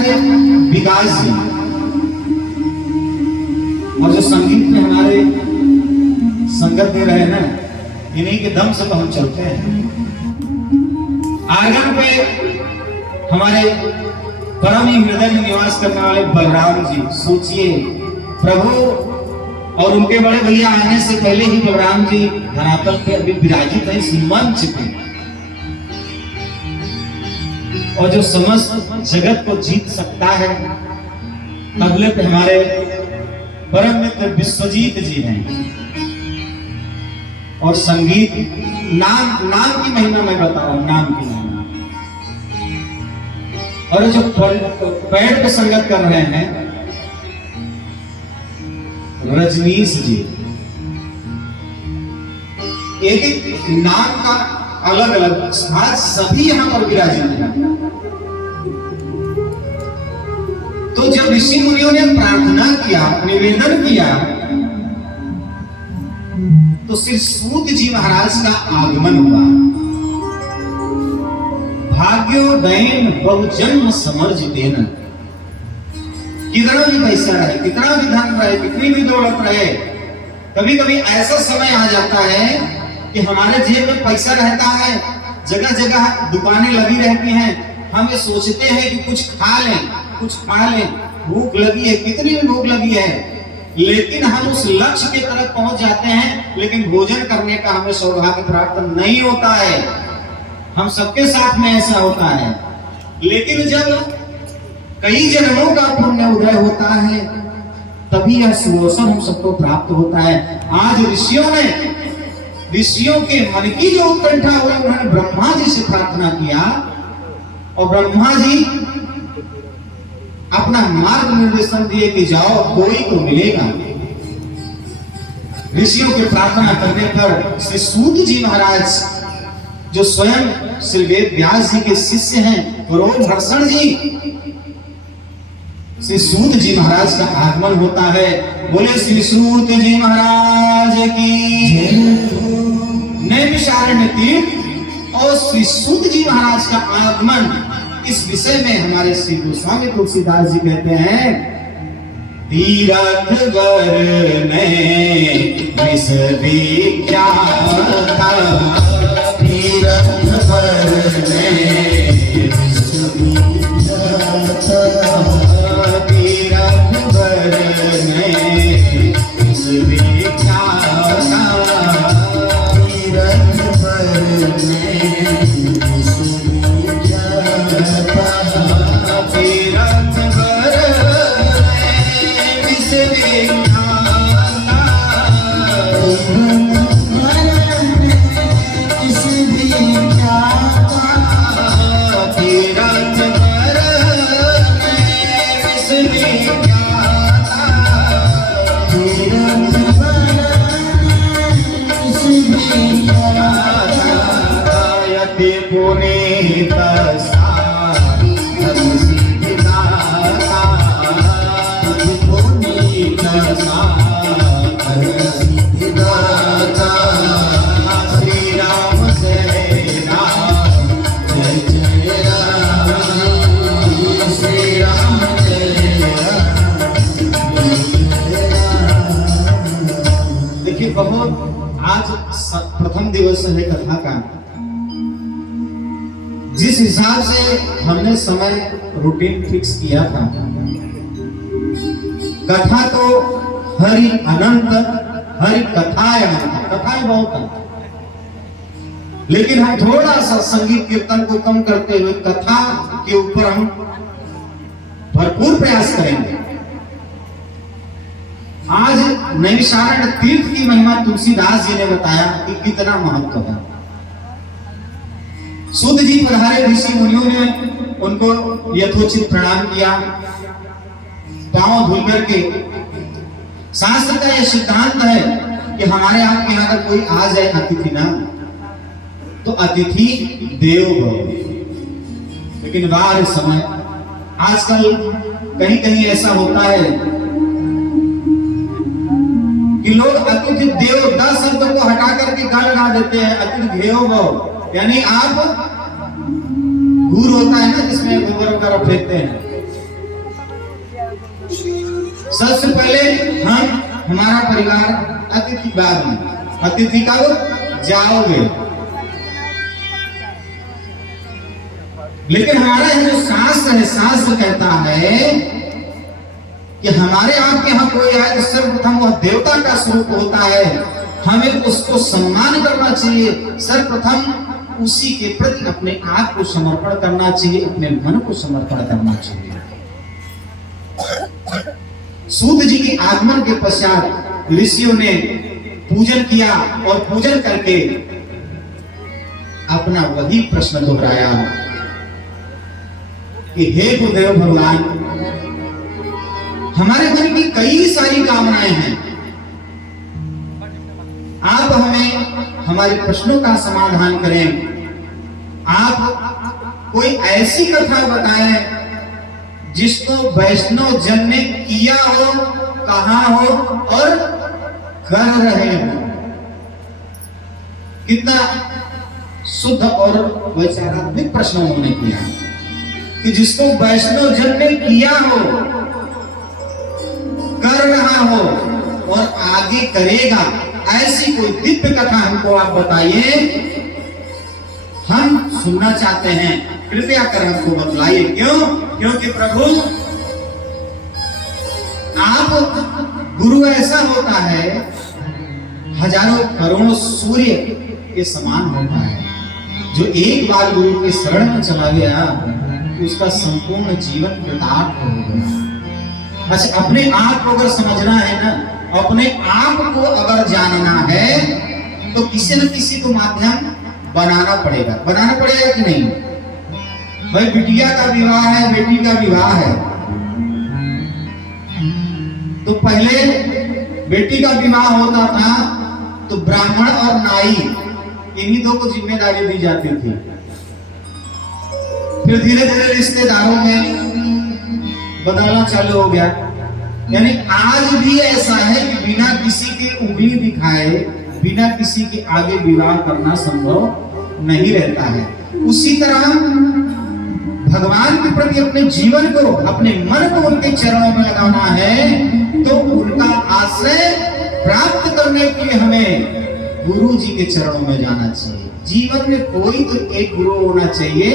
विकास जी और जो संगीत में हमारे संगत दे रहे हैं ना, इन्हीं के दम से तो हम चलते हैं। आर्गन पे हमारे परम ही हृदय में निवास करने वाले बलराम जी, सोचिए प्रभु और उनके बड़े भैया आने से पहले ही बलराम जी धरातल पे अभी विराजित है इस मंच पे, और जो समस्त जगत को जीत सकता है तबले पे हमारे परम मित्र विश्वजीत जी हैं। और संगीत नाम की महिमा मैं बता रहा हूं, नाम की महिमा। और जो पैर पे संगत कर रहे हैं रजनीश जी, एक एक नाम का अलग अलग, आज सभी यहां पर विराजित हैं। तो जब ऋषि मुनियों ने प्रार्थना किया, निवेदन किया, तो श्री सूत जी महाराज का आगमन हुआ। भाग्योदयन बहुजन्म समर्जितेन, कितना भी पैसा रहे, कितना भी धन रहे, कितनी भी दौलत रहे, कभी कभी ऐसा समय आ जाता है कि हमारे जेब में पैसा रहता है, जगह जगह दुकानें लगी रहती हैं, हम ये सोचते हैं कि कुछ खा लें, भूख लगी है, कितनी भी भूख लगी है, लेकिन हम उस लक्ष्य की तरफ पहुंच जाते हैं, लेकिन भोजन करने का हमें सौभाग्य प्राप्त नहीं होता है। हम सबके साथ में ऐसा होता है। लेकिन जब कई जन्मों का पुण्य उदय होता है तभी यह सुअवसर हम सबको प्राप्त होता है। आज ऋषियों के मन की जो उत्कंठा हुई, उन्होंने ब्रह्मा जी से प्रार्थना किया और ब्रह्मा जी अपना मार्ग निर्देशन दिए कि जाओ, कोई तो मिलेगा। ऋषियों के प्रार्थना करने पर श्री सूत जी महाराज, जो स्वयं श्री वेद व्यास जी के शिष्य हैं, रोमहर्षण जी, श्री सूत जी महाराज का आगमन होता है। बोले श्री सूत जी महाराज की, नैमिषारण्य तीर्थ और श्री सूत जी महाराज का आगमन, इस विषय में हमारे श्री गोस्वामी तुलसीदास जी कहते हैं, तीरथ वरने विष विख्याता, तीरथ वरने विष विख्याता, तीरथ वरने विष विख्याता, तीरथ वरने प्रथम दिवस है कथा का। जिस हिसाब से हमने समय रूटीन फिक्स किया था, कथा तो हरि अनंत, हरि कथाएं अनंत, कथाएं बहुत हैं, लेकिन हम थोड़ा सा संगीत कीर्तन को कम करते हुए कथा के ऊपर हम भरपूर प्रयास करेंगे। आज नैमिषारण्य तीर्थ की महिमा तुलसीदास जी ने बताया कि कितना महत्व है। सूत जी पधारे, ऋषि मुनियों ने उनको यथोचित प्रणाम किया, पांव धुल करके। शास्त्र का यह सिद्धांत है कि हमारे आपके यहाँ अगर कोई आ जाए अतिथि ना, तो अतिथि देव भव। लेकिन बाहर समय आजकल कहीं कहीं ऐसा होता है कि लोग अतिथि देव 10 शब्द को हटा करके गा लगा देते हैं, अतिथि देव भव, यानी आप गुड़ होता है ना जिसमें गोबर वगैरह फेंकते हैं, सबसे पहले हमारा परिवार अतिथि बाद में, अतिथि कब जाओगे, लेकिन हमारा जो शास्त्र है, शास्त्र कहता है कि हमारे आपके यहाँ कोई आए तो सर्वप्रथम वह देवता का स्वरूप होता है, हमें उसको सम्मान करना चाहिए, सर्वप्रथम उसी के प्रति अपने आप को समर्पण करना चाहिए, अपने मन को समर्पण करना चाहिए। सूत जी के आगमन के पश्चात ऋषियों ने पूजन किया और पूजन करके अपना वही प्रश्न दोहराया कि हे गुरुदेव भगवान, हमारे मन की कई सारी कामनाएं हैं, आप हमें हमारे प्रश्नों का समाधान करें, आप कोई ऐसी कथा बताएं जिसको वैष्णव जन ने किया हो, कहा हो और कर रहे हो। कितना शुद्ध और वैचारिक प्रश्न उन्होंने किया कि जिसको वैष्णव जन ने किया हो, कर रहा हो और आगे करेगा, ऐसी कोई दिव्य कथा हमको आप बताइए, हम सुनना चाहते हैं, कृपया कर हमको बतलाइए। क्यों? क्योंकि प्रभु आप गुरु ऐसा होता है, हजारों करोड़ों सूर्य के समान होता है, जो एक बार गुरु के शरण में चला गया उसका संपूर्ण जीवन कृतार्थ हो गया। अच्छा, अपने आप को अगर समझना है ना, अपने आप को अगर जानना है तो किसी न किसी को माध्यम बनाना पड़ेगा कि नहीं? भाई बिटिया का विवाह है, बेटी का विवाह है, तो पहले बेटी का विवाह होता था तो ब्राह्मण और नाई इन्हीं दो को जिम्मेदारी दी जाती थी। फिर धीरे धीरे रिश्तेदारों में बदलना चालू हो गया। यानी आज भी ऐसा है कि बिना किसी के उंगली दिखाए, बिना किसी के आगे विवाह करना संभव नहीं रहता है। उसी तरह भगवान के प्रति अपने जीवन को, अपने मन को उनके चरणों में लगाना है, तो उनका आश्रय प्राप्त करने के लिए हमें गुरु जी के चरणों में जाना चाहिए। जीवन में कोई तो एक गुरु होना चाहिए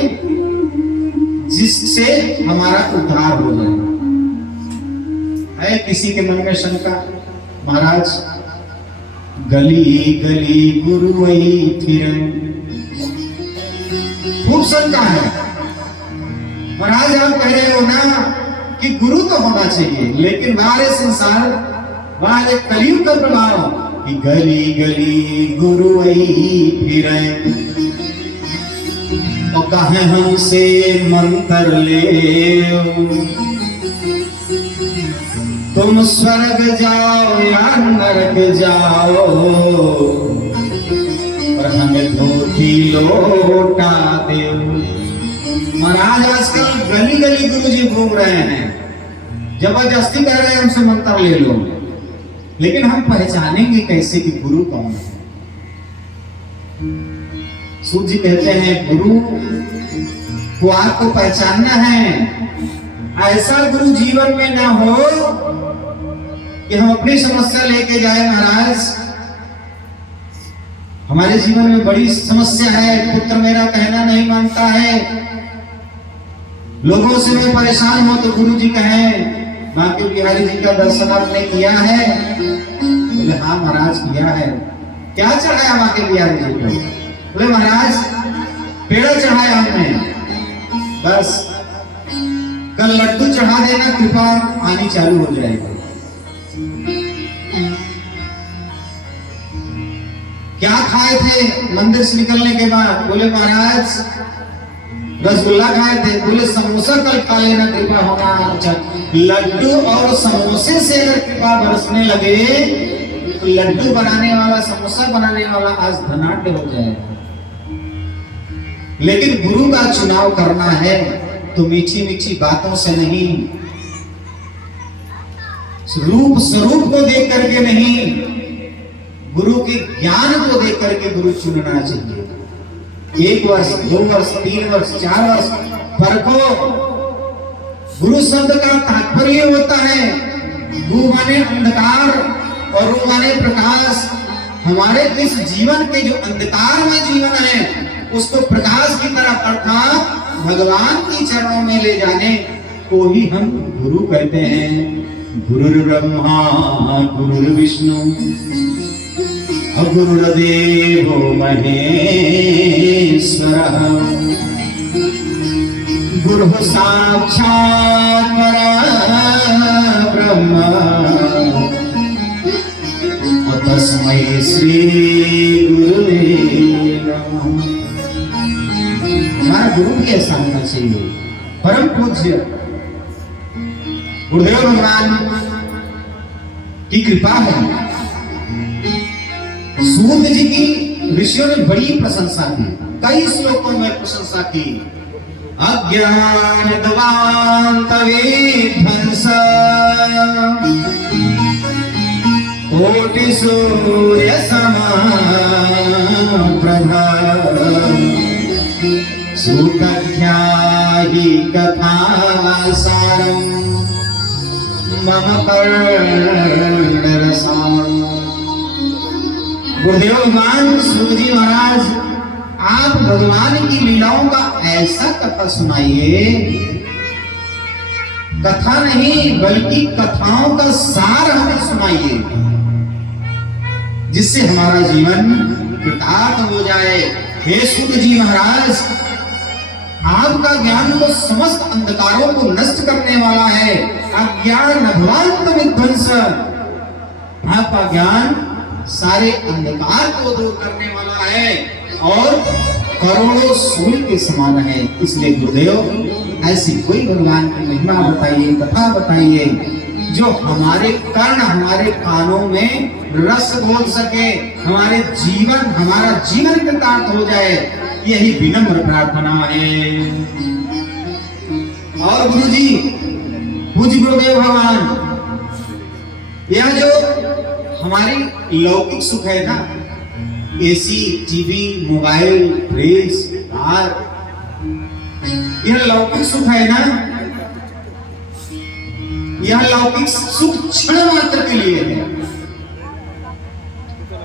जिससे हमारा उद्धार हो जाए। है किसी के मन में शंका, महाराज गली गली गुरु वही फिर, खूब शंका है। महाराज आप कह रहे हो ना कि गुरु तो होना चाहिए, लेकिन बाहर संसार, बाहर कलयुग का प्रभाव कि गली गली गुरु वही फिर, और कहे हमसे मंत्र ले, तुम स्वर्ग जाओ या नरक जाओ, और हमें धोती लोटा दे। महाराज आजकल गली गली गुरु जी घूम रहे हैं, जबरदस्ती कर रहे हैं हमसे मंत्र ले लो, लेकिन हम पहचानेंगे कैसे कि गुरु कौन है? सूत जी कहते हैं गुरु को आपको पहचानना है। ऐसा गुरु जीवन में ना हो कि हम अपनी समस्या लेके जाए। महाराज हमारे जीवन में बड़ी समस्या है, पुत्र मेरा कहना नहीं मानता है, लोगों से मैं परेशान हूं, तो गुरु जी कहें बांके बिहारी जी का दर्शन आपने किया है? बोले हाँ महाराज किया है। क्या चढ़ाया बांके बिहारी जी को? बोले महाराज पेड़ा चढ़ाया हमने, बस कल लड्डू चढ़ा देना, कृपा आनी चालू हो जाएगी। क्या खाए थे मंदिर से निकलने के बाद? बोले महाराज रसगुल्ला खाए थे। बोले समोसा कल खा लेना, कृपा होना। अच्छा, लड्डू और समोसे से अगर कृपा बरसने लगे तो लड्डू बनाने वाला, समोसा बनाने वाला आज धनाढ्य हो जाएगा। लेकिन गुरु का चुनाव करना है तो मीठी मीठी बातों से नहीं, रूप स्वरूप को देख करके नहीं, गुरु के ज्ञान को देख करके गुरु चुनना चाहिए। 1 वर्ष 2 वर्ष 3 वर्ष 4 वर्ष फर्क हो। गुरु शब्द का तात्पर्य होता है गु माने अंधकार और रू माने प्रकाश। हमारे इस जीवन के जो अंधकार में जीवन है उसको प्रकाश की तरफ अर्थात भगवान की चरणों में ले जाने को ही हम गुरु कहते हैं। गुरुर् ब्रह्मा गुरुर्विष्णु गुरुर्देवो महेश्वरः गुरुः साक्षात् परब्रह्म तस्मै श्री गुरुवे नमः। हमारा गुरु भी ऐसा होना चाहिए, परम पूज्य गुरुदेव भगवान की कृपा है। सूत जी की ऋषियों ने बड़ी प्रशंसा की, कई श्लोकों में प्रशंसा की। अज्ञान दवांत विध्वंस कोटि सूर्य समप्रभा सूतख्याहि कथासारम् मम कर्णरसाम्। गुरुदेव भगवान सूत जी महाराज आप भगवान की लीलाओं का ऐसा कथा सुनाइए, कथा नहीं बल्कि कथाओं का सार हमें सुनाइए, जिससे हमारा जीवन कृतार्थ हो जाए। हे सूत जी महाराज, आपका ज्ञान तो समस्त अंधकारों को नष्ट करने वाला है। अज्ञान अध्वांत विध्वंस, आपका ज्ञान सारे अंधकार को दूर करने वाला है और करोड़ों सूर्य के समान है। इसलिए गुरुदेव ऐसी कोई भगवान की महिमा बताइए, कथा बताइए जो हमारे कर्ण हमारे कानों में रस घोल सके, हमारे जीवन हमारा जीवन कृतार्थ हो जाए। यही विनम्र प्रार्थना है। और गुरुजी पूज्य गुरुदेव भगवान, यह जो हमारी लौकिक सुख है ना, AC, TV, mobile, fridge, car, यह लौकिक सुख है ना, यह लौकिक सुख क्षण मात्र के लिए है।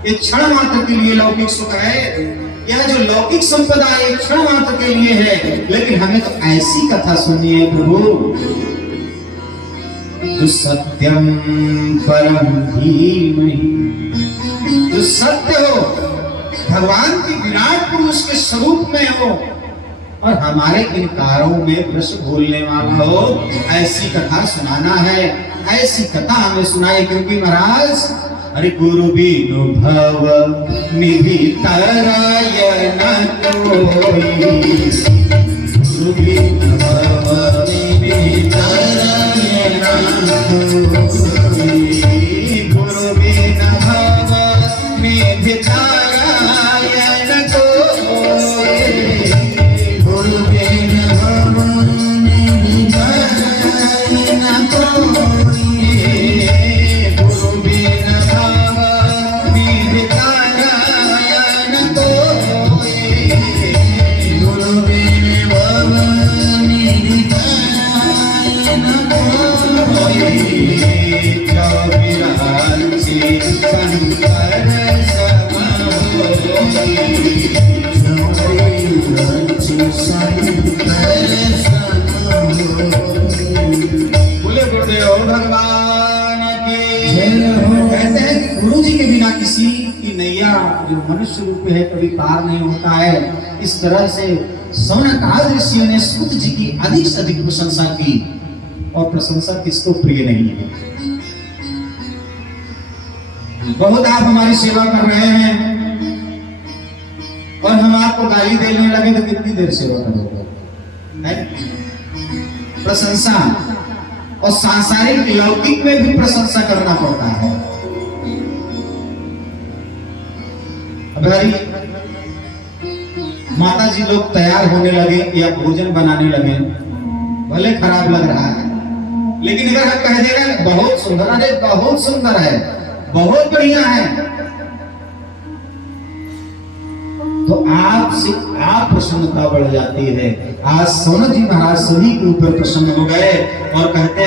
ये क्षण मात्र के लिए लौकिक सुख है। यह जो लौकिक संपदा है क्षण मात्र के लिए है। लेकिन हमें तो ऐसी कथा सुननी है प्रभु, जो सत्यम परम धीमहि, जो सत्य हो, भगवान की विराट पुरुष के स्वरूप में हो और हमारे इन कारों में प्रश्न बोलने वाला हो, ऐसी कथा सुनाना है। ऐसी कथा हमें सुनाई, क्योंकि महाराज अरे गुरु बिनु भव निधि तरायन कोई, गुरु बिनु भव निधि तरायन कोई, गुरु बिनु भव निधि तरायन कोई, गुरु बिनु भव निधि तरायन कोई, गुरु बिनु बोले गुरुदेव भगवान की। कहते हैं कि गुरु जी के बिना किसी की नैया जो मनुष्य रूप है कभी पार नहीं होता है। इस तरह से सौनकादि ऋषियों ने सूत जी की अधिक से अधिक प्रशंसा की, और प्रशंसा किसको प्रिय नहीं है। बहुत आप हमारी सेवा कर रहे हैं और हम आपको गाली देने लगे तो कितनी देर सेवा करोगे? प्रशंसा और सांसारिक लौकिक में भी प्रशंसा करना पड़ता है। भाई माता जी लोग तैयार होने लगे या भोजन बनाने लगे, भले खराब लग रहा है, लेकिन अगर हम कह देगा बहुत सुंदर, अरे बहुत सुंदर है, बहुत बढ़िया है, तो आपसे आप प्रसन्नता बढ़ जाती है। आज सोनक जी महाराज सभी के ऊपर प्रसन्न हो गए और कहते हैं